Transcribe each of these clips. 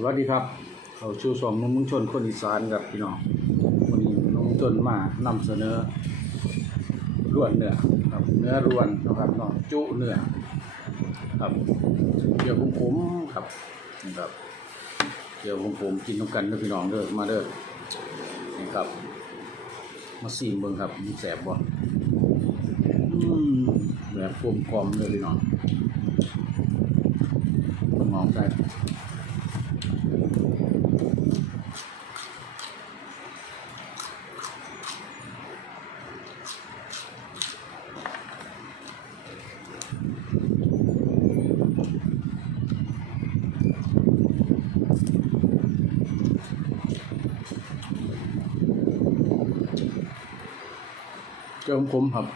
สวัสดีครับ เขาชูสองนุ่มมุงชนคนอีสานกับพี่น้องวันนี้นุ่มมุงชนมานำเสนอล้วนเนื้อครับ เนื้อล้วนนะครับเนาะจุเนื้อครับเกี่ยวผมผมครับนี่ครับเกี่ยวผมผมกินน้ำกันเด้อพี่น้องเด้อมาเด้อนี่ครับ มาซีมเบิ่งครับมันแสบบ่แบบกลมกล่อมเลยพี่น้องมองได้ จ้าผมครับ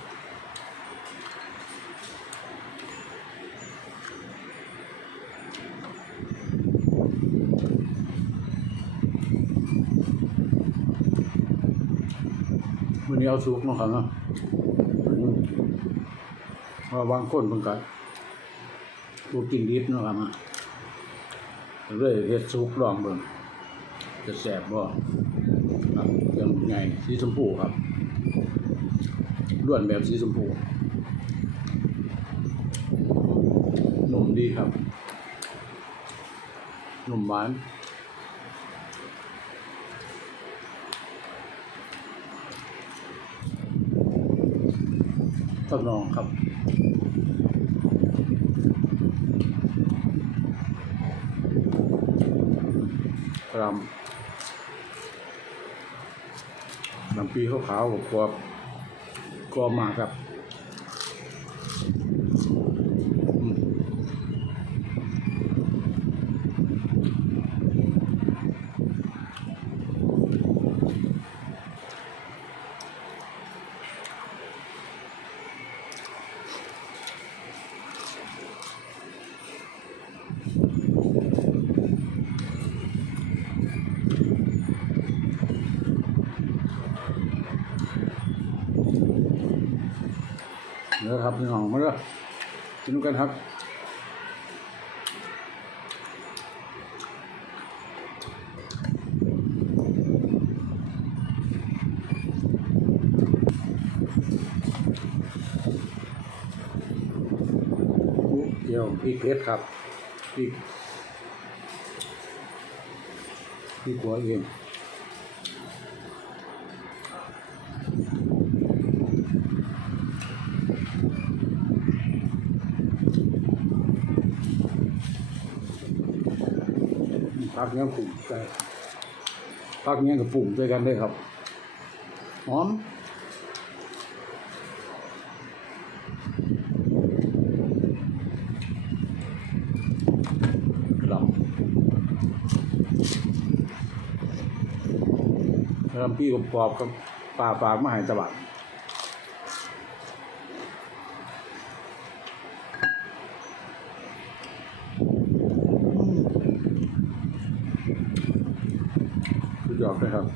วันนี้เอาสุกเนาะครับนะอืมเพราะว่าบางคนเพิ่นก็บ่กินดิบนะครับเนาะเลยเฮ็ดสุกลองเบิ่งจะแซ่บบ่ครับเครื่องไงสีชมพูครับ ล้วนแบบสีชมพูนุ่มดีครับนุ่มหวานทดลองครับรำลำปีขาวๆกรอบ กรอบมากครับ เนื้อครับพี่น้องมาเด้อกินกันครับเดี๋ยวพริกเพชรครับพริกพริกหัวเอง พักเนี้ยปรุงใส่พักเนี้ยกับปรุงด้วยกันเลยครับ หอมลำลำพี่กรอบกับปลาปากมาหายตบัด ยอดเลยครับ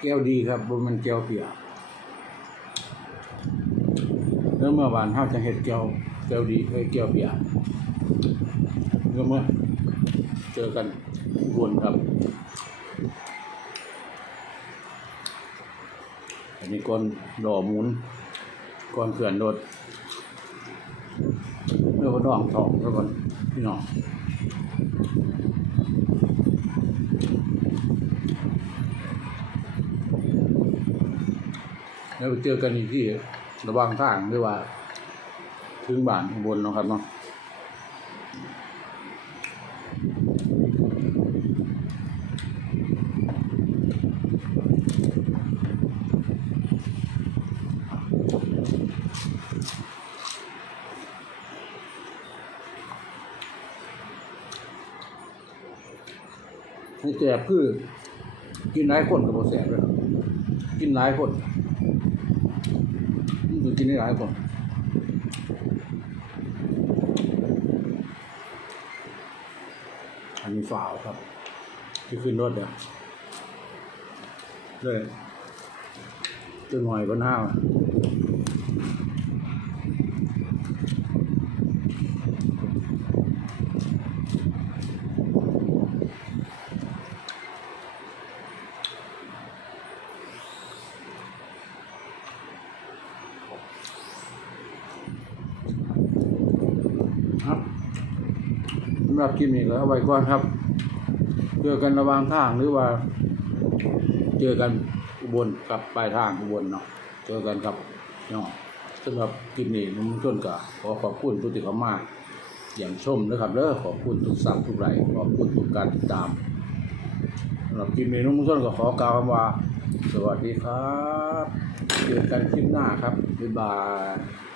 แก้วดีครับบนมันแก้วเปียกแล้วเมื่อวานเฮาจะเห็ดแก้วแก้วดีเอ้ยแก้วเปียกแล้วเมื่อเจอกันบนครับอันนี้ก้อนดอหมุน ก่อนเขื่อนโดดเมื่อวันน้องทองแล้วกันพี่น้องแล้วไปเจอกันอีกที่ระหว่างทางหรือว่า ถึงบ้านข้างบนเนาะครับเนาะ ให้แจกคือ กินหลายคนกับโบแสบเลยกินหลายคนดูกินได้หลายคนอันนี้ฝาวครับ ที่ขึ้นรถเนี่ยเลยตัวหน่อยก็น่า ครับสำหรับคลิปนี้ก็เอาไว้ก่อนครับเจอกันระหว่างทางหรือว่า เจอกันอุบลกับปลายทางอุบลเนาะเจอกันครับเนาะสำหรับคลิปนี้นุ่มชนก็ขอขอบคุณทุกที่เข้ามาอย่างชมนะครับเด้อขอบคุณทุกสับทุกไหลขอบคุณทุกการติดตามสำหรับคลิปนี้นุ่มชนก็ขอกล่าวคำว่า สวัสดีครับ เจอกันคลิปหน้าครับบ๊ายบาย